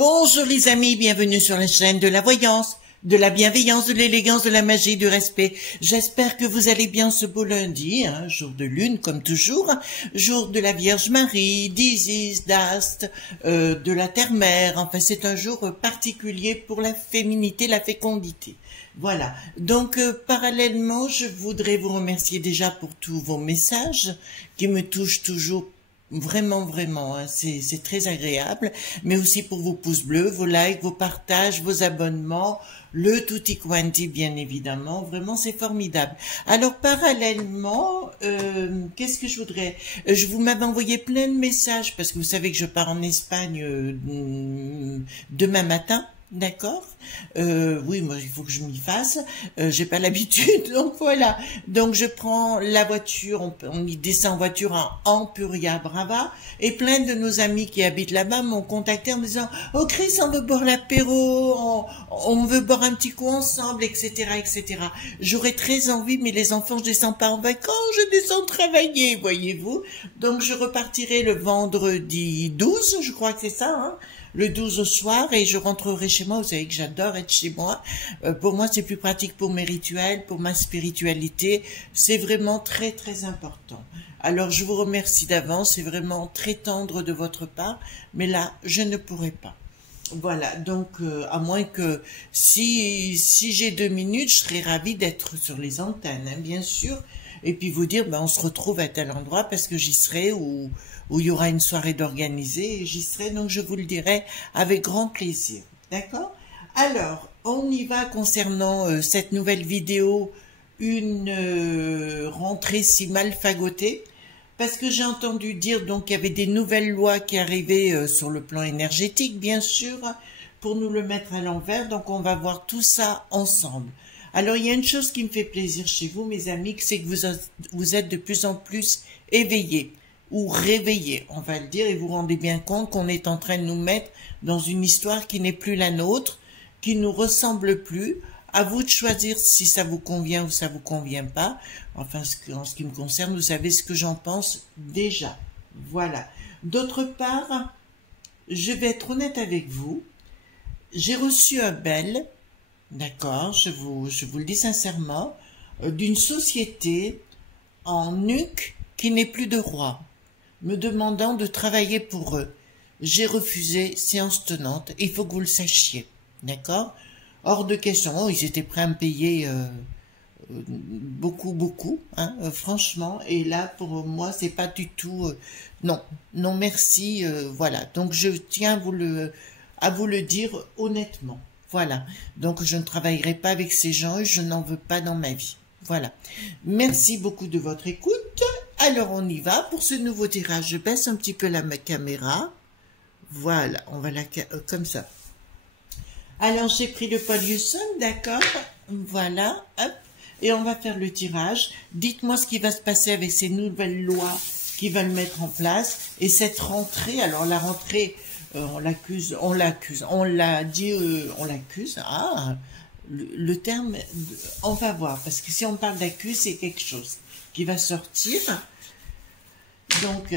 Bonjour les amis, bienvenue sur la chaîne de la voyance, de la bienveillance, de l'élégance, de la magie, du respect. J'espère que vous allez bien ce beau lundi, jour de lune comme toujours, jour de la Vierge Marie, d'Isis, d'Ast, de la Terre-Mère. Enfin, c'est un jour particulier pour la féminité, la fécondité. Voilà, donc parallèlement, je voudrais vous remercier déjà pour tous vos messages qui me touchent toujours vraiment, c'est très agréable, mais aussi pour vos pouces bleus, vos likes, vos partages, vos abonnements, le tutti quanti bien évidemment, vraiment c'est formidable. Alors parallèlement, qu'est-ce que je voudrais, vous m'avez envoyé plein de messages parce que vous savez que je pars en Espagne demain matin. D'accord. Oui, moi il faut que je m'y fasse. J'ai pas l'habitude, donc voilà. Donc je prends la voiture, on y descend en voiture à Ampuria Brava, et plein de nos amis qui habitent là-bas m'ont contacté en me disant "Oh Chris, on veut boire l'apéro, on veut boire un petit coup ensemble, etc., etc." J'aurais très envie, mais les enfants, je descends pas en vacances, je descends travailler, voyez-vous. Donc je repartirai le vendredi 12, je crois que c'est ça, hein. Le 12 au soir, et je rentrerai chez moi. Vous savez que j'adore être chez moi. Pour moi, c'est plus pratique pour mes rituels, pour ma spiritualité. C'est vraiment très important. Alors, je vous remercie d'avance. C'est vraiment très tendre de votre part. Mais là, je ne pourrai pas. Voilà, donc à moins que si j'ai 2 minutes, je serais ravie d'être sur les antennes, hein, bien sûr, et puis vous dire, ben, on se retrouve à tel endroit parce que j'y serai, ou il y aura une soirée d'organiser, et j'y serai, donc je vous le dirai avec grand plaisir, d'accord? Alors, on y va concernant cette nouvelle vidéo, une rentrée si mal fagotée. Parce que j'ai entendu dire donc qu'il y avait des nouvelles lois qui arrivaient sur le plan énergétique, bien sûr, pour nous le mettre à l'envers. Donc on va voir tout ça ensemble. Alors il y a une chose qui me fait plaisir chez vous, mes amis, c'est que vous êtes de plus en plus éveillés ou réveillés, on va le dire, et vous vous rendez bien compte qu'on est en train de nous mettre dans une histoire qui n'est plus la nôtre, qui nous ressemble plus. À vous de choisir si ça vous convient ou ça vous convient pas. Enfin, en ce qui me concerne, vous savez ce que j'en pense déjà. Voilà. D'autre part, je vais être honnête avec vous. J'ai reçu un mail, d'accord, je vous le dis sincèrement, d'une société en nuque qui n'est plus de roi, me demandant de travailler pour eux. J'ai refusé, séance tenante, il faut que vous le sachiez, d'accord? Hors de question. Oh, ils étaient prêts à me payer beaucoup, hein, franchement. Et là, pour moi, c'est pas du tout... non, non, merci. Voilà. Donc, je tiens à vous le dire honnêtement. Voilà. Donc, je ne travaillerai pas avec ces gens et je n'en veux pas dans ma vie. Voilà. Merci beaucoup de votre écoute. Alors, on y va. Pour ce nouveau tirage, je baisse un petit peu la caméra. Voilà. On va comme ça. Alors, j'ai pris le Paul Hewson, d'accord, voilà, hop, et on va faire le tirage. Dites-moi ce qui va se passer avec ces nouvelles lois qui veulent mettre en place, et cette rentrée. Alors, la rentrée, on l'accuse, on l'a dit, on l'accuse, le terme, on va voir, parce que si on parle d'accuse, c'est quelque chose qui va sortir. Donc,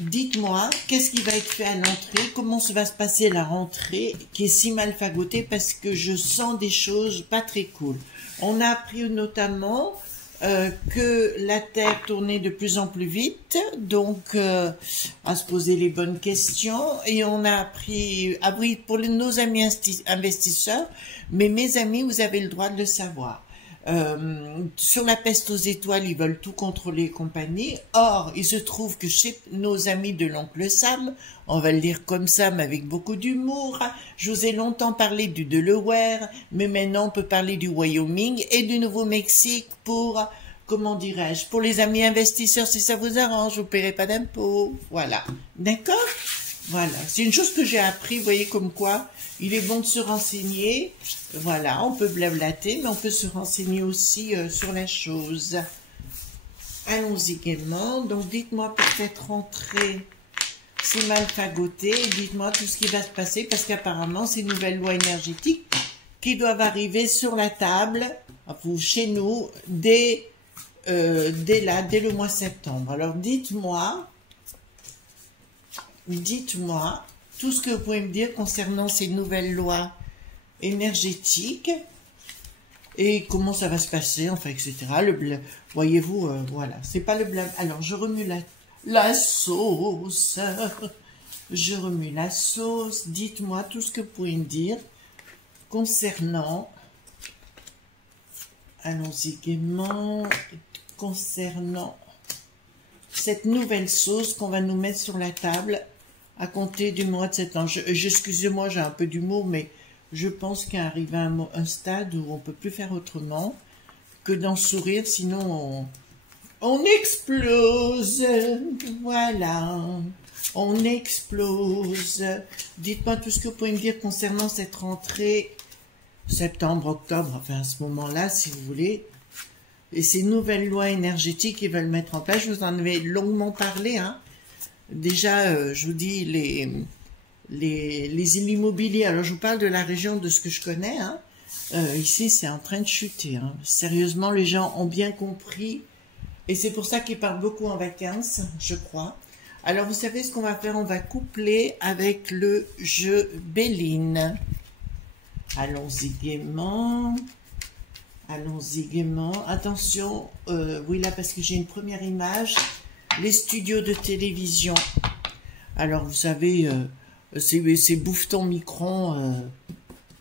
dites-moi, qu'est-ce qui va être fait à l'entrée? Comment se va se passer la rentrée qui est si mal fagotée? Parce que je sens des choses pas très cool. On a appris notamment que la Terre tournait de plus en plus vite, donc à se poser les bonnes questions. Et on a appris, oui, pour nos amis investisseurs, mais mes amis, vous avez le droit de le savoir. Sur la peste aux étoiles, ils veulent tout contrôler et compagnie. Or, il se trouve que chez nos amis de l'oncle Sam, on va le dire comme ça, mais avec beaucoup d'humour, je vous ai longtemps parlé du Delaware, mais maintenant on peut parler du Wyoming et du Nouveau-Mexique pour, comment dirais-je, pour les amis investisseurs, si ça vous arrange, vous ne paierez pas d'impôts. Voilà. D'accord? Voilà. C'est une chose que j'ai appris, vous voyez, comme quoi il est bon de se renseigner. Voilà, on peut blablater, mais on peut se renseigner aussi sur la chose. Allons-y gaiement. Donc, dites-moi pour cette rentrée si mal fagotée. Dites-moi tout ce qui va se passer, parce qu'apparemment, ces nouvelles lois énergétiques qui doivent arriver sur la table, enfin, chez nous, dès le mois de septembre. Alors, dites-moi, tout ce que vous pouvez me dire concernant ces nouvelles lois énergétiques et comment ça va se passer, enfin, etc. Voyez-vous, voilà, c'est pas le blâme. Alors, je remue la sauce. Je remue la sauce. Dites-moi tout ce que vous pouvez me dire concernant, allons-y gaiement, concernant cette nouvelle sauce qu'on va nous mettre sur la table à compter du mois de septembre. Excusez-moi, j'ai un peu d'humour, mais je pense qu'arrive à un stade où on peut plus faire autrement que d'en sourire, sinon on explose. Voilà, on explose. Dites-moi tout ce que vous pouvez me dire concernant cette rentrée septembre, octobre, enfin à ce moment-là, si vous voulez. Et ces nouvelles lois énergétiques qu'ils veulent mettre en place, je vous en avais longuement parlé. Hein. Déjà, je vous dis, les immobiliers, alors je vous parle de la région de ce que je connais. Hein. Ici, c'est en train de chuter. Hein. Sérieusement, les gens ont bien compris. Et c'est pour ça qu'ils partent beaucoup en vacances, je crois. Alors, vous savez ce qu'on va faire? On va coupler avec le jeu Béline. Allons-y gaiement. Allons-y gaiement. Attention, oui là parce que j'ai une première image. Les studios de télévision. Alors vous savez, c'est Bouffeton Micron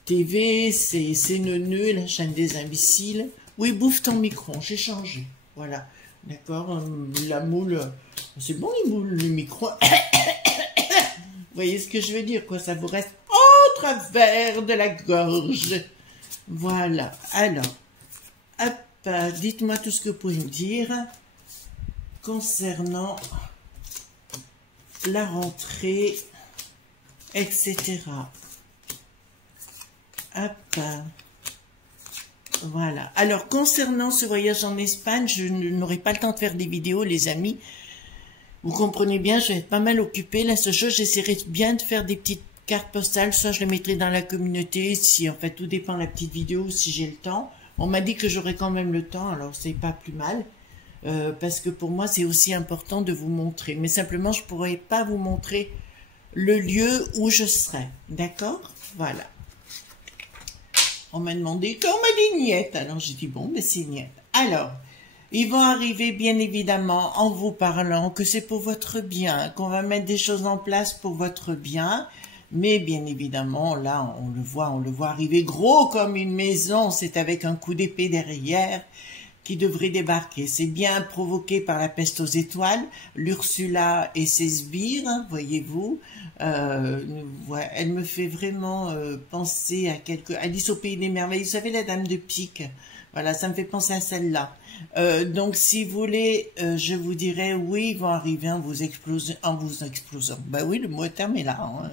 TV, c'est Neuneu, la chaîne des imbéciles. Oui, Bouffeton Micron, j'ai changé. Voilà, d'accord. La moule, c'est bon les moules, le micro. Vous voyez ce que je veux dire, quoi? Ça vous reste au travers de la gorge. Voilà. Alors. Hop, dites-moi tout ce que vous pouvez me dire concernant la rentrée, etc. Hop, voilà. Alors, concernant ce voyage en Espagne, je n'aurai pas le temps de faire des vidéos, les amis. Vous comprenez bien, je vais être pas mal occupée. La seule chose, j'essaierai bien de faire des petites cartes postales, soit je les mettrai dans la communauté, si en fait tout dépend de la petite vidéo, si j'ai le temps. On m'a dit que j'aurais quand même le temps, alors c'est pas plus mal, parce que pour moi c'est aussi important de vous montrer. Mais simplement je pourrais pas vous montrer le lieu où je serai, d'accord? Voilà. On m'a demandé quand on m'a dit niette, alors j'ai dit bon, mais c'est niette. Alors, ils vont arriver bien évidemment en vous parlant que c'est pour votre bien, qu'on va mettre des choses en place pour votre bien. Mais bien évidemment, là, on le voit arriver gros comme une maison. C'est avec un coup d'épée derrière qui devrait débarquer. C'est bien provoqué par la peste aux étoiles, l'Ursula et ses sbires, hein, voyez-vous. Elle me fait vraiment penser à Alice au Pays des Merveilles. Vous savez, la Dame de Pique. Voilà, ça me fait penser à celle-là. Donc, si vous voulez, je vous dirais, oui, ils vont arriver en vous explosant. Ben oui, le mot terme est là. Hein,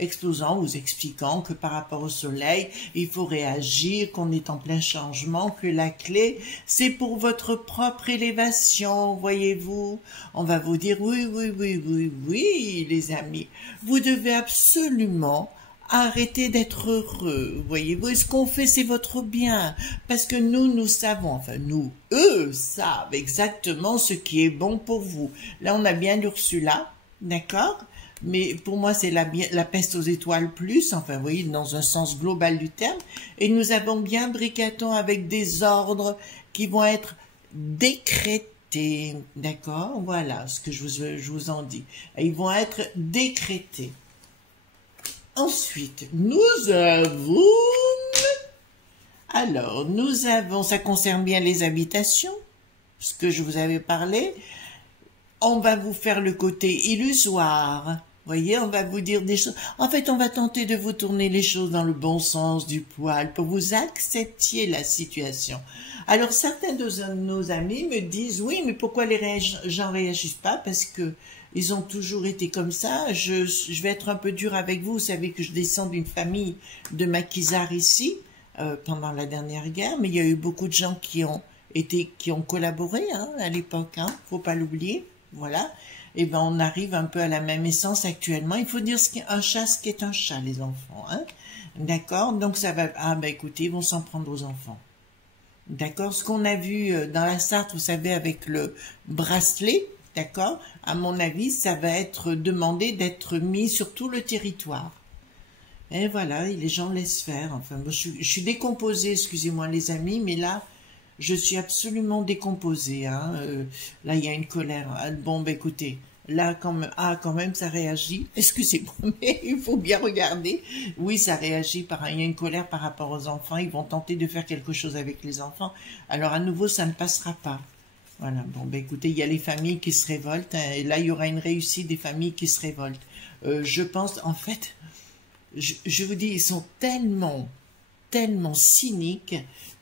explosant, vous expliquant que par rapport au soleil, il faut réagir, qu'on est en plein changement, que la clé, c'est pour votre propre élévation, voyez-vous. On va vous dire, oui, oui, oui, oui, oui, les amis. Vous devez absolument arrêtez d'être heureux, voyez-vous, et ce qu'on fait, c'est votre bien, parce que nous savons, enfin nous, eux savent exactement ce qui est bon pour vous. Là, on a bien l'Ursula, d'accord? Mais pour moi, c'est la peste aux étoiles plus, enfin, vous voyez, dans un sens global du terme, et nous avons bien Bricaton avec des ordres qui vont être décrétés, d'accord? Voilà ce que je vous en dis. Ils vont être décrétés. Ensuite, nous avons, ça concerne bien les habitations, ce que je vous avais parlé. On va vous faire le côté illusoire. Voyez, on va vous dire des choses. En fait, on va tenter de vous tourner les choses dans le bon sens du poil pour vous acceptiez la situation. Alors, certains de nos amis me disent, oui, mais pourquoi les gens réagissent pas? Parce que ils ont toujours été comme ça. Je vais être un peu dur avec vous. Vous savez que je descends d'une famille de maquisards ici pendant la dernière guerre, mais il y a eu beaucoup de gens qui ont collaboré hein, à l'époque. Hein, faut pas l'oublier. Voilà. Et ben on arrive un peu à la même essence actuellement. Il faut dire un chat, ce qu'est un chat, les enfants. Hein, d'accord. Donc ça va. Ah ben écoutez, ils vont s'en prendre aux enfants. D'accord. Ce qu'on a vu dans la Sarthe, vous savez, avec le bracelet. d'accord? À mon avis, ça va être demandé d'être mis sur tout le territoire. Et voilà, et les gens laissent faire. Enfin, moi, je suis décomposée, excusez-moi les amis, mais là, je suis absolument décomposée. Hein. Là, il y a une colère. Ah, bon, bah écoutez, là, quand même, ça réagit. Excusez-moi, mais il faut bien regarder. Oui, ça réagit. Il y a une colère par rapport aux enfants. Ils vont tenter de faire quelque chose avec les enfants. Alors, à nouveau, ça ne passera pas. Voilà, bon, ben écoutez, il y a les familles qui se révoltent, hein, et là, il y aura une réussite des familles qui se révoltent. Je pense, en fait, je vous dis, ils sont tellement, tellement cyniques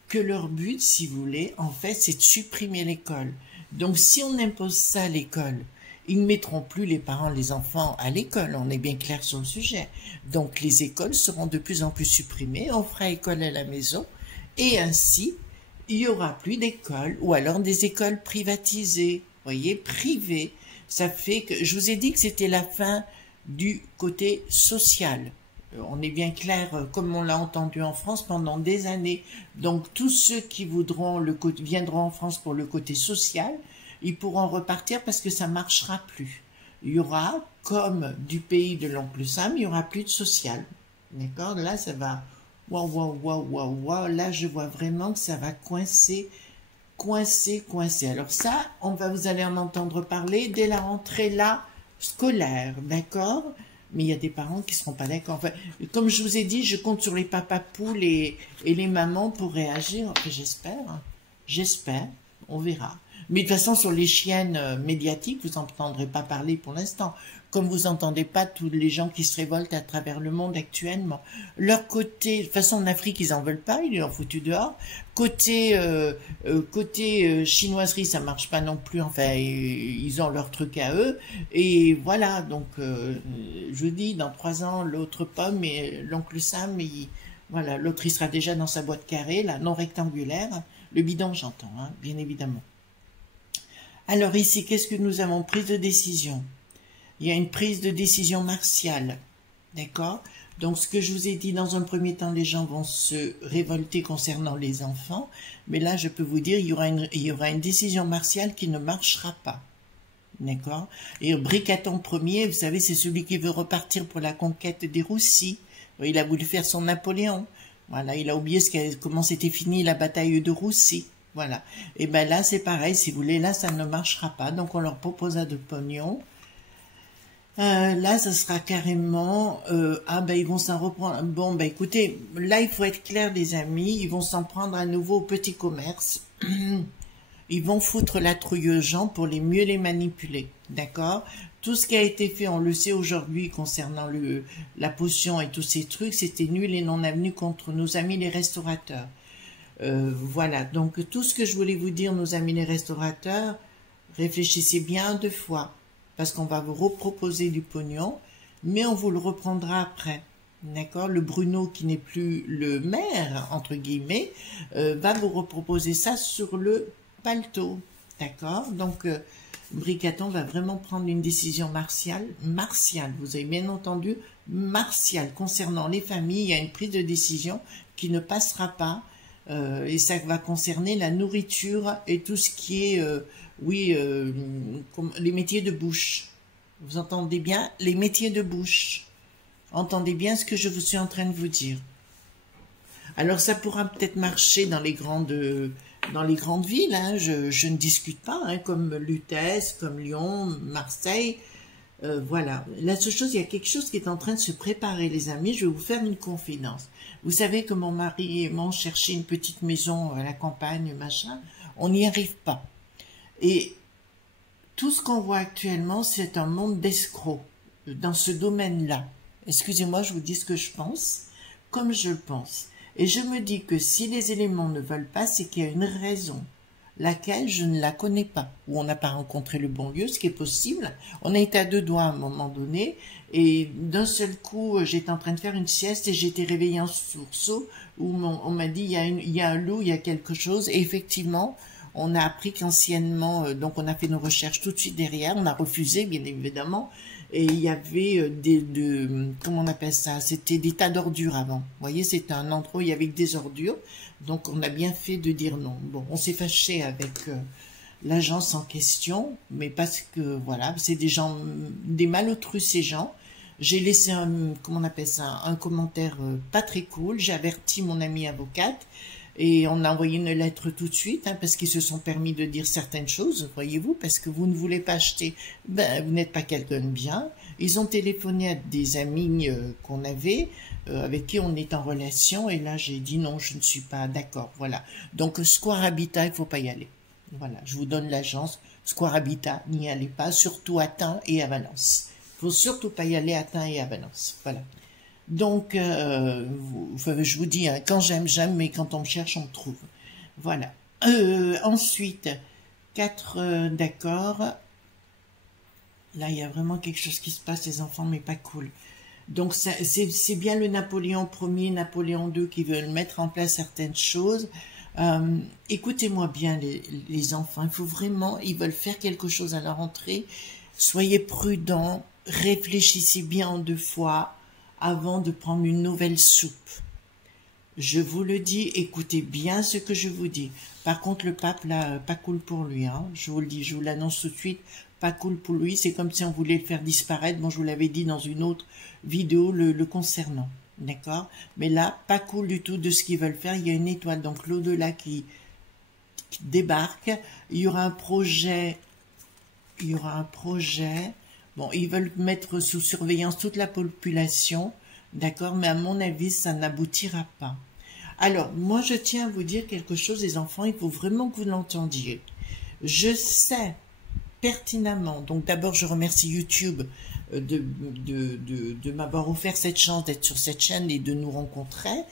que leur but, si vous voulez, en fait, c'est de supprimer l'école. Donc, si on impose ça à l'école, ils ne mettront plus les parents, les enfants à l'école, on est bien clair sur le sujet. Donc, les écoles seront de plus en plus supprimées, on fera école à la maison, et ainsi, il n'y aura plus d'écoles, ou alors des écoles privatisées, voyez, privées. Ça fait que, je vous ai dit que c'était la fin du côté social. On est bien clair, comme on l'a entendu en France pendant des années. Donc, tous ceux qui viendront en France pour le côté social, ils pourront repartir parce que ça ne marchera plus. Il y aura, comme du pays de l'oncle Sam, il n'y aura plus de social. D'accord? Là, ça va... Waouh, waouh, waouh, waouh, waouh, là je vois vraiment que ça va coincer. Alors ça, vous allez en entendre parler dès la rentrée là, scolaire, d'accord? Mais il y a des parents qui ne seront pas d'accord. Enfin, comme je vous ai dit, je compte sur les papas poules et les mamans pour réagir. Enfin, j'espère, on verra. Mais de toute façon, sur les chaînes médiatiques, vous n'entendrez pas parler pour l'instant. Comme vous n'entendez pas tous les gens qui se révoltent à travers le monde actuellement. Leur côté, de toute façon en Afrique, ils n'en veulent pas, ils l'ont foutu dehors. Côté chinoiserie, ça marche pas non plus, enfin, ils ont leur truc à eux. Et voilà, donc, je vous dis, dans 3 ans, l'autre pomme et l'oncle Sam, voilà, l'autre, il sera déjà dans sa boîte carrée, là, non rectangulaire. Le bidon, j'entends, hein, bien évidemment. Alors ici, qu'est-ce que nous avons? Prise de décision. Il y a une prise de décision martiale, d'accord? Donc, ce que je vous ai dit, dans un premier temps, les gens vont se révolter concernant les enfants, mais là, je peux vous dire, il y aura une décision martiale qui ne marchera pas, d'accord? Et Bricaton Ier, vous savez, c'est celui qui veut repartir pour la conquête des Roussis. Il a voulu faire son Napoléon. Voilà, il a oublié comment c'était fini la bataille de Roussy. Voilà. Et ben là, c'est pareil, si vous voulez, là, ça ne marchera pas. Donc, on leur proposera de pognon. Là, ça sera carrément... ils vont s'en reprendre... Bon, écoutez, là, il faut être clair, les amis. Ils vont s'en prendre à nouveau au petit commerce. Ils vont foutre la trouille aux gens pour mieux les manipuler. D'accord? Tout ce qui a été fait, on le sait aujourd'hui, concernant la potion et tous ces trucs, c'était nul et non avenu contre nos amis les restaurateurs. Voilà, donc tout ce que je voulais vous dire, nos amis les restaurateurs, réfléchissez bien 2 fois, parce qu'on va vous reproposer du pognon, mais on vous le reprendra après, d'accord? Le Bruno, qui n'est plus le maire, entre guillemets, va vous reproposer ça sur le paletot, d'accord? Donc, Bricaton va vraiment prendre une décision martiale, vous avez bien entendu, martiale, concernant les familles. Il y a une prise de décision qui ne passera pas, et ça va concerner la nourriture et tout ce qui est, les métiers de bouche. Vous entendez bien? Les métiers de bouche. Entendez bien ce que je vous suis en train de vous dire. Alors ça pourra peut-être marcher dans les grandes villes, hein, je ne discute pas, hein, comme Lutèce, comme Lyon, Marseille. Voilà. La seule chose, il y a quelque chose qui est en train de se préparer, les amis. Je vais vous faire une confidence. Vous savez que mon mari et moi cherchait une petite maison à la campagne, machin. On n'y arrive pas. Et tout ce qu'on voit actuellement, c'est un monde d'escrocs dans ce domaine-là. Excusez-moi, je vous dis ce que je pense, comme je le pense. Et je me dis que si les éléments ne veulent pas, c'est qu'il y a une raison, laquelle je ne la connais pas, ou on n'a pas rencontré le bon lieu, ce qui est possible. On a été à 2 doigts à un moment donné, et d'un seul coup, j'étais en train de faire une sieste et j'étais réveillée en sursaut, où on m'a dit, il y a un loup, il y a quelque chose, et effectivement, on a appris qu'anciennement, donc on a fait nos recherches tout de suite derrière, on a refusé, bien évidemment, et il y avait comment on appelle ça? C'était des tas d'ordures avant. Vous voyez, c'était un endroit où il y avait des ordures. Donc, on a bien fait de dire non. Bon, on s'est fâché l'agence en question, mais parce que, voilà, c'est des gens, des malotrus, ces gens. J'ai laissé un, comment on appelle ça, un commentaire pas très cool. J'ai averti mon amie avocate et on a envoyé une lettre tout de suite, hein, parce qu'ils se sont permis de dire certaines choses, voyez-vous, parce que vous ne voulez pas acheter, ben, vous n'êtes pas quelqu'un de bien. Ils ont téléphoné à des amis qu'on avait, avec qui on est en relation, et là j'ai dit non, je ne suis pas d'accord, voilà. Donc Square Habitat, il faut pas y aller. Voilà, je vous donne l'agence, Square Habitat, n'y allez pas, surtout à Tain et à Valence. Il faut surtout pas y aller à Tain et à Valence, voilà. Donc, je vous dis, hein, quand j'aime, j'aime, mais quand on me cherche, on me trouve. Voilà. Ensuite, 4 d'accord. Là, il y a vraiment quelque chose qui se passe, les enfants, mais pas cool. Donc, c'est bien le Napoléon Ier, Napoléon II qui veulent mettre en place certaines choses. Écoutez-moi bien, les enfants, il faut vraiment, ils veulent faire quelque chose à la rentrée. Soyez prudents, réfléchissez bien en 2 fois avant de prendre une nouvelle soupe. Je vous le dis, écoutez bien ce que je vous dis. Par contre, le pape, là, pas cool pour lui, hein. Je vous le dis, je vous l'annonce tout de suite, pas cool pour lui. C'est comme si on voulait le faire disparaître. Bon, je vous l'avais dit dans une autre vidéo le concernant, d'accord? Mais là, pas cool du tout de ce qu'ils veulent faire. Il y a une étoile, donc l'au-delà qui débarque. Il y aura un projet, bon, ils veulent mettre sous surveillance toute la population, d'accord, mais à mon avis, ça n'aboutira pas. Alors, moi, je tiens à vous dire quelque chose, les enfants, il faut vraiment que vous l'entendiez. Je sais pertinemment, donc d'abord, je remercie YouTube de m'avoir offert cette chance d'être sur cette chaîne et de nous rencontrer,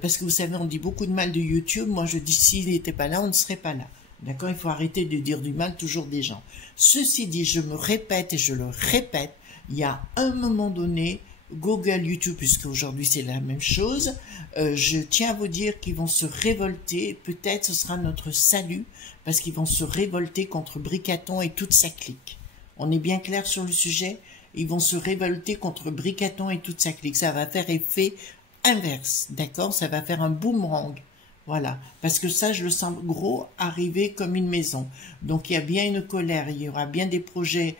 parce que vous savez, on dit beaucoup de mal de YouTube. Moi, je dis, s'il n'était pas là, on ne serait pas là. D'accord, il faut arrêter de dire du mal toujours des gens. Ceci dit, je me répète et je le répète, il y a un moment donné, Google, YouTube, puisque aujourd'hui c'est la même chose, je tiens à vous dire qu'ils vont se révolter, peut-être ce sera notre salut, parce qu'ils vont se révolter contre Bricaton et toute sa clique. On est bien clair sur le sujet? Ils vont se révolter contre Bricaton et toute sa clique. Ça va faire effet inverse, d'accord? Ça va faire un boomerang. Voilà, parce que ça, je le sens gros arriver comme une maison. Donc, il y a bien une colère, il y aura bien des projets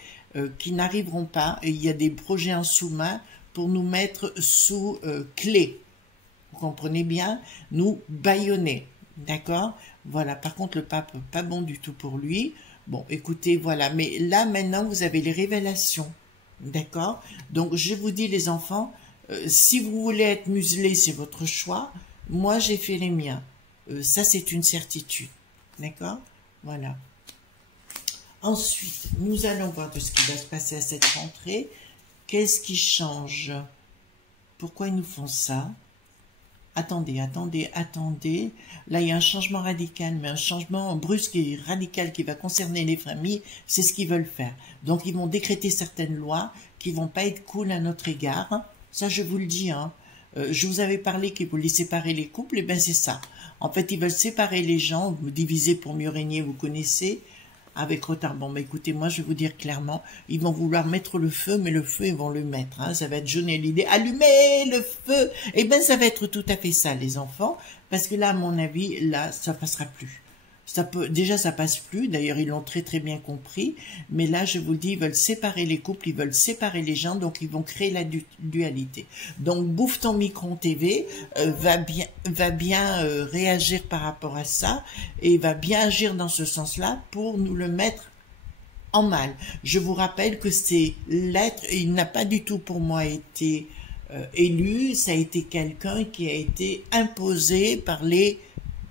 qui n'arriveront pas, et il y a des projets en sous-main pour nous mettre sous clé. Vous comprenez bien? Nous bâillonner, d'accord? Voilà, par contre, le pape, pas bon du tout pour lui. Bon, écoutez, voilà, mais là, maintenant, vous avez les révélations, d'accord? Donc, je vous dis, les enfants, si vous voulez être muselés, c'est votre choix. Moi, j'ai fait les miens. Ça, c'est une certitude. D'accord? Voilà. Ensuite, nous allons voir de ce qui va se passer à cette rentrée. Qu'est-ce qui change? Pourquoi ils nous font ça? Attendez. Là, il y a un changement radical, mais un changement brusque et radical qui va concerner les familles. C'est ce qu'ils veulent faire. Donc, ils vont décréter certaines lois qui vont pas être cool à notre égard. Ça, je vous le dis, hein. Je vous avais parlé qu'ils voulaient séparer les couples, et bien c'est ça. En fait, ils veulent séparer les gens, vous diviser pour mieux régner, vous connaissez, avec retard. Bon, bah écoutez, moi je vais vous dire clairement, ils vont vouloir mettre le feu, mais le feu, ils vont le mettre. Hein, ça va être Johnny Hallyday, allumez le feu. Et bien ça va être tout à fait ça, les enfants, parce que là, à mon avis, là, ça passera plus. Déjà, ça passe plus. D'ailleurs, ils l'ont très très bien compris. Mais là, je vous le dis, ils veulent séparer les couples, ils veulent séparer les gens, donc ils vont créer la dualité. Donc, Bouffe ton Micron TV va bien réagir par rapport à ça et va bien agir dans ce sens-là pour nous le mettre en mal. Je vous rappelle que ces lettres, il n'a pas du tout pour moi été élu. Ça a été quelqu'un qui a été imposé par les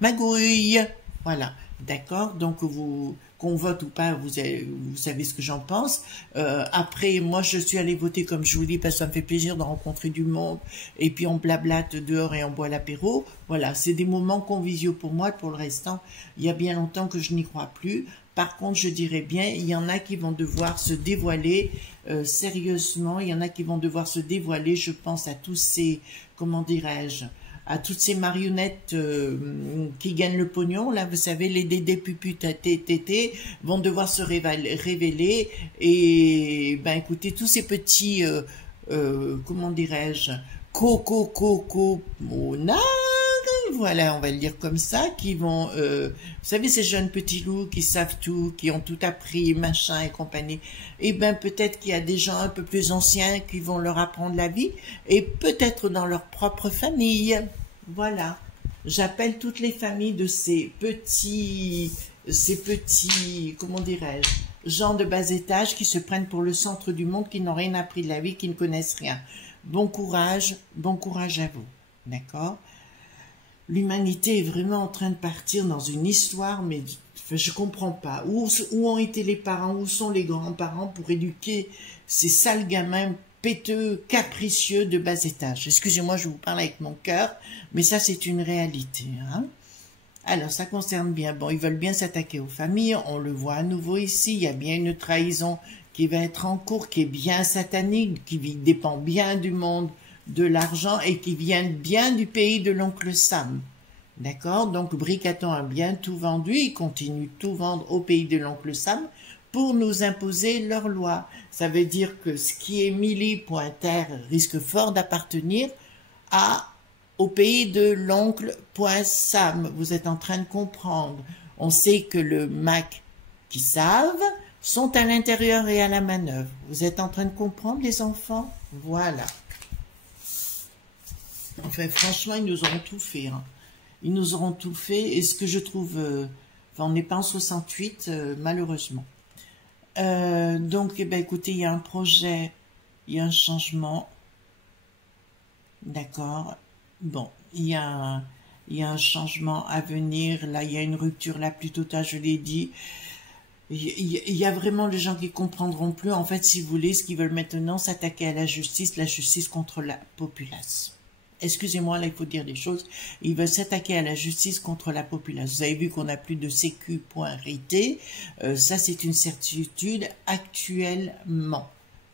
magouilles. Voilà. D'accord, donc qu'on vote ou pas, vous savez ce que j'en pense. Après, moi, je suis allée voter comme je vous dis parce que ça me fait plaisir de rencontrer du monde. Et puis on blablate dehors et on boit l'apéro. Voilà, c'est des moments conviviaux pour moi. Pour le restant, il y a bien longtemps que je n'y crois plus. Par contre, je dirais bien, il y en a qui vont devoir se dévoiler sérieusement. Il y en a qui vont devoir se dévoiler. Je pense à tous ces, comment dirais-je, à toutes ces marionnettes qui gagnent le pognon, là, vous savez, les dédés puputes à TTT vont devoir se révéler, et, ben, écoutez, tous ces petits, comment dirais-je, voilà, on va le dire comme ça, qui vont, vous savez, ces jeunes petits loups qui savent tout, qui ont tout appris, machin et compagnie, eh ben peut-être qu'il y a des gens un peu plus anciens qui vont leur apprendre la vie, et peut-être dans leur propre famille. Voilà. J'appelle toutes les familles de ces petits, comment dirais-je, gens de bas étage qui se prennent pour le centre du monde, qui n'ont rien appris de la vie, qui ne connaissent rien. Bon courage à vous. D'accord? L'humanité est vraiment en train de partir dans une histoire, mais je comprends pas. Où ont été les parents, où sont les grands-parents pour éduquer ces sales gamins péteux, capricieux de bas étage? Excusez-moi, je vous parle avec mon cœur, mais ça c'est une réalité. Hein? Alors, ça concerne bien, bon, ils veulent bien s'attaquer aux familles, on le voit à nouveau ici, il y a bien une trahison qui va être en cours, qui est bien satanique, qui dépend bien du monde de l'argent et qui vient bien du pays de l'oncle Sam. D'accord? Donc, Bricaton a bien tout vendu, ils continuent de tout vendre au pays de l'oncle Sam pour nous imposer leurs lois. Ça veut dire que ce qui est Milly.terre risque fort d'appartenir au pays de l'oncle Sam. Vous êtes en train de comprendre. On sait que le Mac qui savent sont à l'intérieur et à la manœuvre. Vous êtes en train de comprendre, les enfants? Voilà. Enfin, franchement, ils nous auront tout fait. Hein. Ils nous auront tout fait. Et ce que je trouve... enfin, on n'est pas en 68, malheureusement. Donc, eh ben, écoutez, il y a un projet, il y a un changement. D'accord. Bon, il y a un changement à venir. Là, il y a une rupture la plus totale, je l'ai dit. Il y a vraiment les gens qui comprendront plus. En fait, si vous voulez, ce qu'ils veulent maintenant, s'attaquer à la justice contre la populace. Excusez-moi, là, il faut dire des choses. Ils veulent s'attaquer à la justice contre la populace. Vous avez vu qu'on n'a plus de sécu.RT. Ça, c'est une certitude actuellement.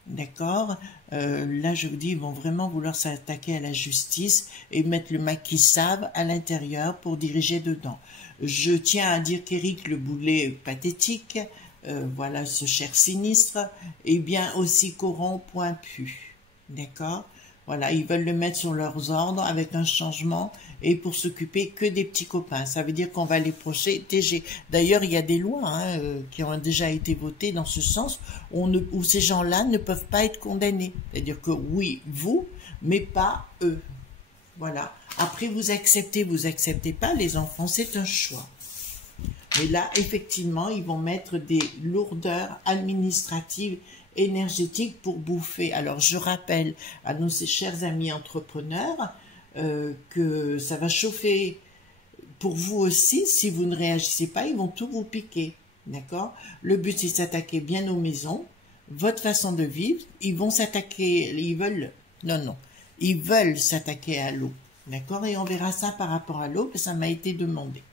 D'accord? Là, je vous dis, ils vont vraiment vouloir s'attaquer à la justice et mettre le maquis save à l'intérieur pour diriger dedans. Je tiens à dire qu'Éric Le Boulet pathétique, voilà ce cher sinistre, et bien aussi Coron.pu. D'accord? Voilà, ils veulent le mettre sur leurs ordres avec un changement et pour s'occuper que des petits copains. Ça veut dire qu'on va les protéger. D'ailleurs, il y a des lois hein, qui ont déjà été votées dans ce sens où ces gens-là ne peuvent pas être condamnés. C'est-à-dire que oui, vous, mais pas eux. Voilà. Après, vous acceptez pas, les enfants, c'est un choix. Mais là, effectivement, ils vont mettre des lourdeurs administratives énergétiques pour bouffer. Alors, je rappelle à nos chers amis entrepreneurs que ça va chauffer pour vous aussi. Si vous ne réagissez pas, ils vont tout vous piquer. D'accord? Le but, c'est de s'attaquer bien aux maisons, votre façon de vivre. Ils vont s'attaquer, ils veulent s'attaquer à l'eau. D'accord? Et on verra ça par rapport à l'eau, que ça m'a été demandé.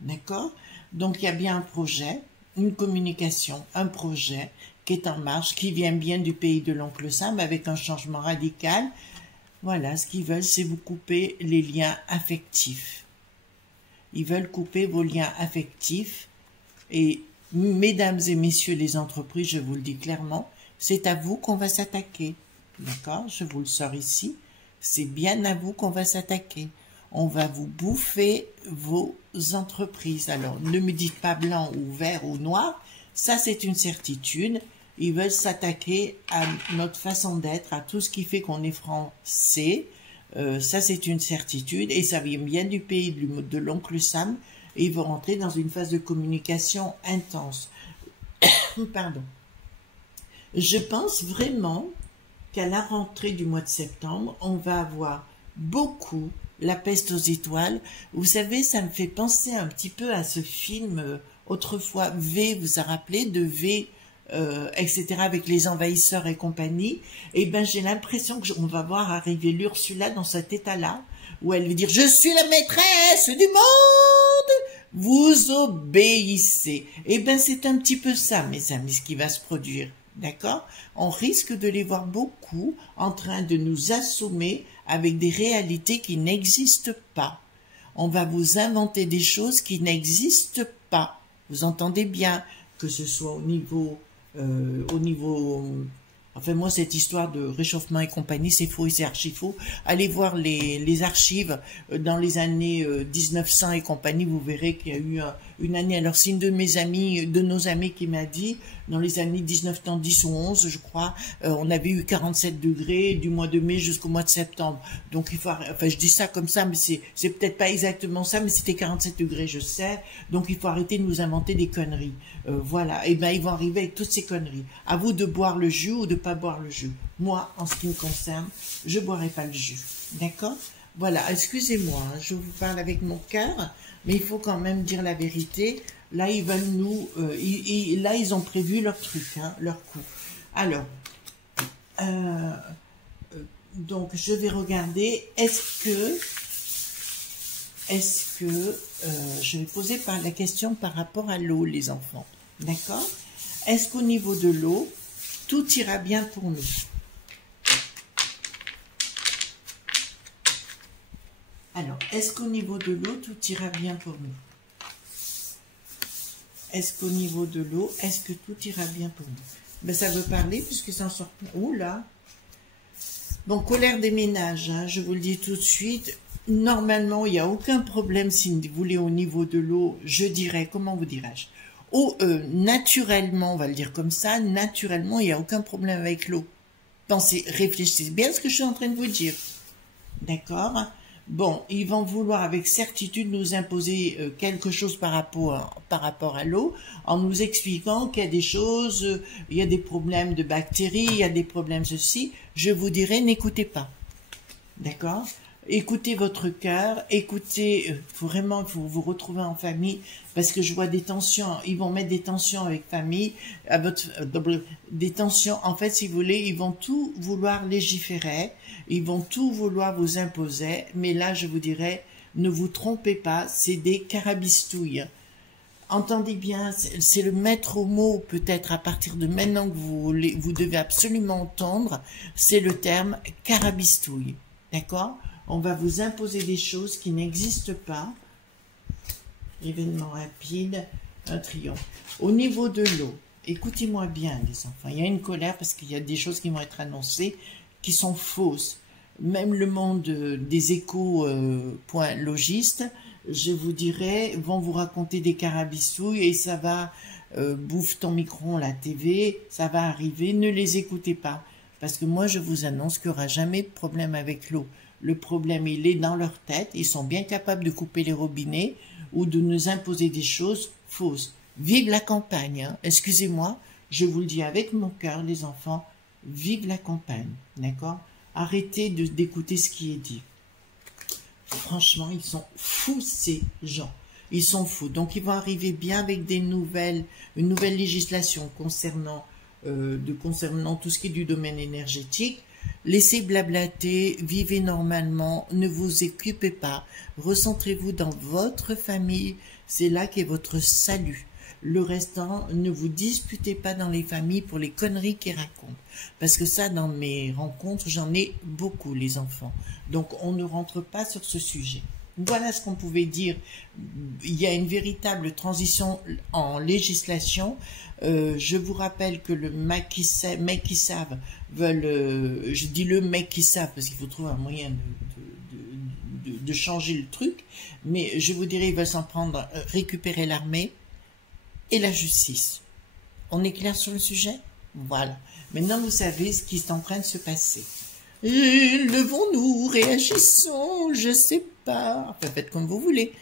D'accord? Donc, il y a bien un projet, une communication, un projet qui est en marche, qui vient bien du pays de l'oncle Sam avec un changement radical. Voilà, ce qu'ils veulent, c'est vous couper les liens affectifs. Ils veulent couper vos liens affectifs. Et mesdames et messieurs les entreprises, je vous le dis clairement, c'est à vous qu'on va s'attaquer. D'accord? Je vous le sors ici. C'est bien à vous qu'on va s'attaquer. On va vous bouffer vos entreprises. Alors, ne me dites pas blanc ou vert ou noir. Ça, c'est une certitude. Ils veulent s'attaquer à notre façon d'être, à tout ce qui fait qu'on est français. Ça, c'est une certitude. Et ça vient bien du pays de l'oncle Sam. Et ils vont rentrer dans une phase de communication intense. Pardon. Je pense vraiment qu'à la rentrée du mois de septembre, on va avoir beaucoup La peste aux étoiles. Vous savez, ça me fait penser un petit peu à ce film autrefois V, vous vous rappelez, de V, etc., avec les envahisseurs et compagnie. Eh bien, j'ai l'impression qu'on va voir arriver l'Ursula dans cet état-là, où elle veut dire « Je suis la maîtresse du monde !» Vous obéissez. Eh bien, c'est un petit peu ça, mes amis, ce qui va se produire. D'accord? On risque de les voir beaucoup en train de nous assommer avec des réalités qui n'existent pas. On va vous inventer des choses qui n'existent pas. Vous entendez bien, que ce soit au niveau Enfin, moi, cette histoire de réchauffement et compagnie, c'est faux et c'est archi faux. Allez voir les archives dans les années 1900 et compagnie, vous verrez qu'il y a eu une année. Alors, c'est une de mes amies, de nos amis qui m'a dit, dans les années 1910 ou 11, je crois, on avait eu 47 degrés du mois de mai jusqu'au mois de septembre. Donc, il faut, enfin, je dis ça comme ça, mais c'est peut-être pas exactement ça, mais c'était 47 degrés, je sais. Donc, il faut arrêter de nous inventer des conneries. Voilà. Et ben, ils vont arriver avec toutes ces conneries. À vous de boire le jus ou de pas boire le jus. Moi, en ce qui me concerne, je boirai pas le jus. D'accord? Voilà, excusez-moi, hein, je vous parle avec mon cœur, mais il faut quand même dire la vérité. Là, ils veulent nous... là, ils ont prévu leur truc, hein, leur coup. Alors, donc, je vais regarder, est-ce que... je vais poser la question par rapport à l'eau, les enfants. D'accord? Est-ce qu'au niveau de l'eau, tout ira bien pour nous? Alors, est-ce qu'au niveau de l'eau, tout ira bien pour nous? Est-ce qu'au niveau de l'eau, est-ce que tout ira bien pour nous? Ben, ça veut parler puisque ça en sort. Ouh là! Bon, colère des ménages, hein, je vous le dis tout de suite. Normalement, il n'y a aucun problème si vous voulez au niveau de l'eau, je dirais, comment vous dirais-je? Naturellement, on va le dire comme ça, naturellement, il n'y a aucun problème avec l'eau. Pensez, réfléchissez bien à ce que je suis en train de vous dire. D'accord? Bon, ils vont vouloir avec certitude nous imposer quelque chose par rapport à l'eau, en nous expliquant qu'il y a des choses, il y a des problèmes de bactéries, il y a des problèmes ceci. Je vous dirais, n'écoutez pas. D'accord? Écoutez votre cœur, écoutez, vraiment, il faut vous retrouver en famille, parce que je vois des tensions, ils vont mettre des tensions avec famille, des tensions, en fait, si vous voulez, ils vont tout vouloir légiférer, ils vont tout vouloir vous imposer, mais là, je vous dirais, ne vous trompez pas, c'est des carabistouilles. Entendez bien, c'est le maître mot, peut-être à partir de maintenant que vous devez absolument entendre, c'est le terme carabistouille, d'accord? On va vous imposer des choses qui n'existent pas. Événement rapide, un triomphe. Au niveau de l'eau, écoutez-moi bien les enfants, il y a une colère parce qu'il y a des choses qui vont être annoncées qui sont fausses. Même le monde des échos logistes, je vous dirais, vont vous raconter des carabistouilles et ça va, bouffe ton micro, la TV, ça va arriver, ne les écoutez pas. Parce que moi, je vous annonce qu'il n'y aura jamais de problème avec l'eau. Le problème, il est dans leur tête. Ils sont bien capables de couper les robinets ou de nous imposer des choses fausses. Vive la campagne, hein. Excusez-moi, je vous le dis avec mon cœur, les enfants, vive la campagne, d'accord? Arrêtez d'écouter ce qui est dit. Franchement, ils sont fous, ces gens. Ils sont fous. Donc, ils vont arriver bien avec une nouvelle législation concernant tout ce qui est du domaine énergétique. Laissez blablater, vivez normalement, ne vous occupez pas, recentrez-vous dans votre famille, c'est là qu'est votre salut. Le restant, ne vous disputez pas dans les familles pour les conneries qu'ils racontent. Parce que ça, dans mes rencontres, j'en ai beaucoup, les enfants. Donc, on ne rentre pas sur ce sujet. Voilà ce qu'on pouvait dire. Il y a une véritable transition en législation. Je vous rappelle que le mec qui savent veulent, je dis le mec qui savent parce qu'il faut trouver un moyen de changer le truc, mais je vous dirais ils veulent s'en prendre, récupérer l'armée et la justice. On est clair sur le sujet? Voilà. Maintenant vous savez ce qui est en train de se passer. Levons-nous, réagissons, je sais pas. Enfin, faites comme vous voulez.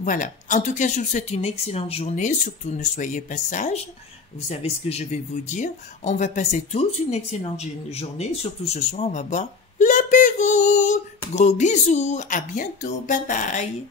Voilà. En tout cas, je vous souhaite une excellente journée. Surtout, ne soyez pas sages. Vous savez ce que je vais vous dire. On va passer tous une excellente journée. Surtout ce soir, on va boire l'apéro. Gros bisous. À bientôt. Bye bye.